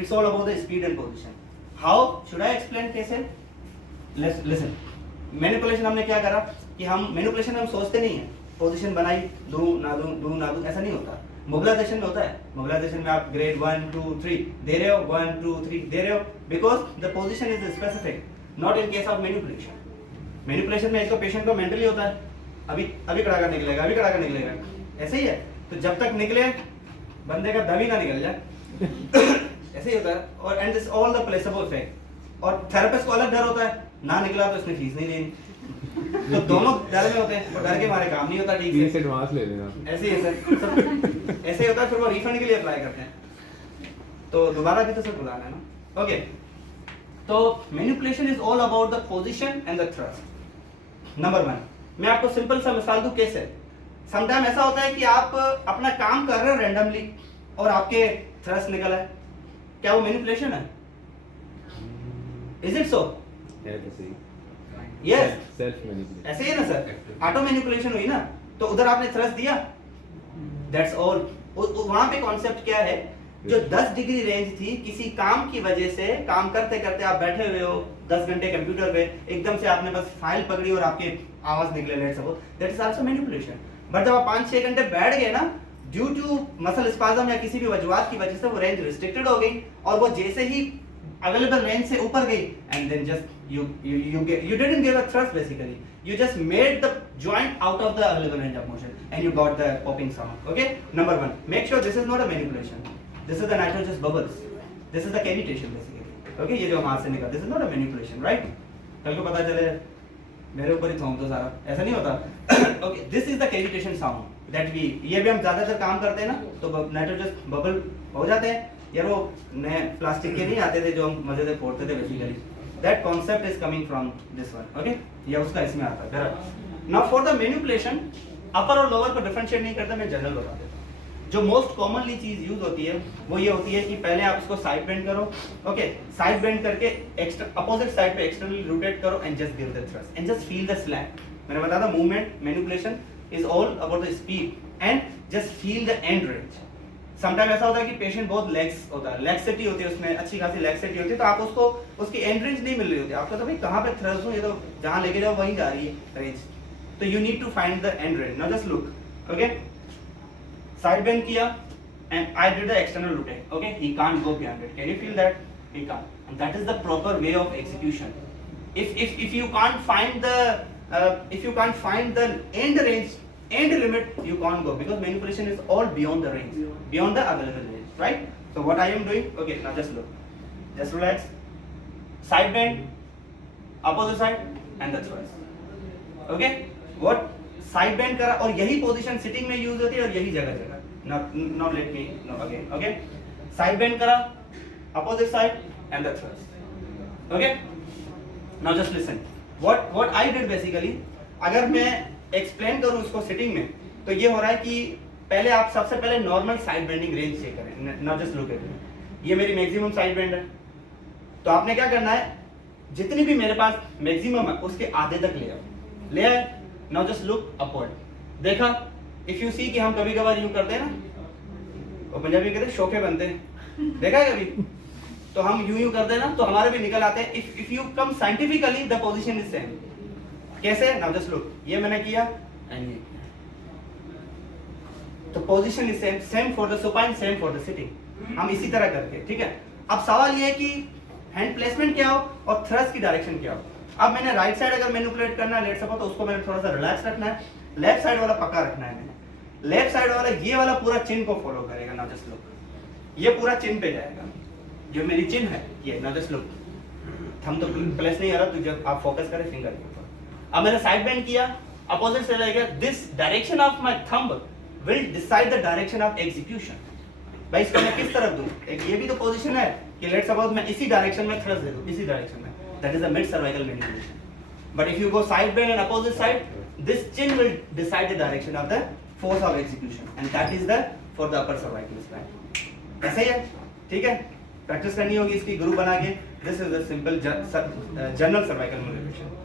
It's all about the speed and position. How should I explain कैसे? Listen. Manipulation हमने क्या करा कि हम manipulation में हम सोचते नहीं हैं, पोजीशन बनाई, दूं ना दूं, ऐसा नहीं होता. मोबिलाइजेशन में होता है. मोबिलाइजेशन में आप ग्रेड 1 2 3 दे रहे हो, 1 2 3 दे रहे हो, because the position is specific, not in case of manipulation. Manipulation में एक तो पेशेंट को मेंटली होता है, अभी कड़ा कर निकलेगा, अभी कड़ा कर निकलेगा, ऐसे ही है. तो जब तक निकले बंदे का दम ही ना निकल जाए ऐसे ही होता है. और and this all the placebo effect. और थेरेपिस्ट को अलग डर होता है, ना निकला तो इसने फीस नहीं देनी. तो दोनों डर में होते हैं, और डर के मारे काम नहीं होता ठीक से. एडवांस ले लेना. ऐसे ही है सर, ऐसे ही होता है. फिर वो रिफंड के लिए अप्लाई करते हैं, तो दोबारा भी तो सर बुलाना है ना. ओके, तो manipulation is all about the position and the thrust. Number 1, मैं आपको सिंपल सा मिसाल दूं कैसे. समटाइम ऐसा होता है कि आप अपना काम कर रहे हो रैंडमली और आपके थ्रस्ट निकला है, क्या वो मैनिपुलेशन है? Is it so? Yes, self manipulation. ऐसे ही है ना सर, ऑटो मैनिपुलेशन हुई ना. तो उधर आपने थ्रस्ट दिया, दैट्स ऑल. वहां पे कॉन्सेप्ट क्या है, जो 10 डिग्री रेंज थी किसी काम की वजह से, काम करते करते आप बैठे हुए हो 10 घंटे कंप्यूटर पे, एकदम से आपने बस फाइल पकड़ी और आपके आवाज निकले, let's suppose, that is also manipulation. But जब आप 5-6 घंटे बैठ गए ना, ड्यू टू मसल स्पाज्म या किसी भी वजूहात की वजह से वो रेंज रिस्ट्रिक्टेड हो गई, और वो जैसे ही अवेलेबल रेंज से ऊपर गई, and then just you didn't give a thrust basically, you just made the joint out of the available range of motion and you got the popping sound. Okay, number 1, make sure this is not a manipulation, this is the nitrogenous bubbles, this is the cavitation basically. Okay, ये जो हाथ से निकला, this is not a manipulation, right? कल को पता चले मेरे ऊपर ही थोम दो सारा, ऐसा नहीं होता. Okay, this is the cavitation sound that we, ये भी हम ज्यादातर काम करते हैं ना, तो nitrogenous bubble हो जाते हैं. यार वो नए प्लास्टिक के नहीं आते थे जो हम मजे से फोड़ते थे basically. That concept is coming from this one. Okay, या उसका इसमें आता है. Now for the manipulation, upper और lower को differentiate नहीं करता, मैं जनरल बता देता हूँ. जो मोस्ट कॉमनली चीज यूज होती है वो ये होती है कि पहले आप इसको साइड बेंड करो. ओके, साइड बेंड करके अपोजिट साइड पे एक्सटर्नली रोटेट करो and just give the thrust and just feel the slap. मैंने बताया था movement manipulation is all about the speed and just feel the end range. Sometime ऐसा होता है कि पेशेंट बहुत लेग्स होता है, लैक्सिटी होती है उसमें, अच्छी खासी लैक्सिटी होती है, तो आप उसको उसकी एंड रेंज नहीं मिल रही होती. आपको तो भाई कहाँ पे थ्रस्ट हो, ये तो जहाँ लेके जाओ वहीं जा रही है रेंज. तो you need to find the end range. Now just look. Okay, side bend किया and I did the external rotate. Okay, he can't go beyond it. Can you feel that? He can't. And that is the proper way of execution. if you can't find the end range, end limit, you can't go, because manipulation is all beyond the range, beyond the available range, right? So what I am doing, okay, now just look, just relax, side bend, opposite side and the thrust. Okay, what side bend करा, और यही position sitting में use होती है और यही जगह not let me no again. Okay, side bend करा, opposite side and the thrust. Okay, now just listen, what I did basically, अगर मैं एक्सप्लेन करूं इसको सिटिंग में, तो ये हो रहा है कि पहले आप सबसे पहले normal side bending range check करें. Now just look at me, ये मेरी मैक्सिमम साइड बेंड है. तो आपने क्या करना है, जितनी भी मेरे पास मैक्सिमम है उसके आधे तक ले आओ. ले आए. Now just look upward. देखा, इफ यू सी कि हम कभी कभार यूं करते हैं ना, और पंजाबी कहते हैं शोखे बनते हैं, देखा है कभी? तो हम यूं करते हैं ना, तो हमारे भी निकल आते हैं. If you come scientifically the position is same. कैसे? नाउ जस्ट लुक, ये मैंने किया एंड ये किया, तो position is same for the supine, same for the sitting. हम इसी तरह करके, ठीक है. अब सवाल ये है कि हैंड प्लेसमेंट क्या हो और थ्रस्ट की डायरेक्शन क्या हो. अब मैंने राइट साइड अगर मैनिपुलेट करना है, लेट सपोज, तो उसको मैंने थोड़ा सा रिलैक्स रखना है. लेफ्ट साइड वाला पक्का रखना है मैंने. लेफ्ट साइड वाला ये वाला पूरा चिन को फॉलो करेगा. नाउ जस्ट लुक, ये पूरा चिन पे जाएगा, जो मेरी चिन है ये. नाउ जस्ट लुक, थंब तो प्लेस नहीं आ रहा, तो जब आप फोकस करें फिंगर के ऊपर. अब मैंने साइड बेंड किया, अपोजिट से लगेगा. This direction of my thumb will decide the direction of execution. भाई इसको मैं किस तरफ दूं? एक ये भी तो पोजीशन है कि लेट्स सपोज मैं इसी डायरेक्शन में थ्रस्ट दे दूं, इसी डायरेक्शन में, that is the mid cervical manipulation. But if you go side bend and opposite side, this chin will decide the direction of the force of execution and that is the for the upper cervical spine. ऐसे ही है, ठीक है. Practice करनी होगी इसकी, group बना के. This is the simple general cervical manipulation.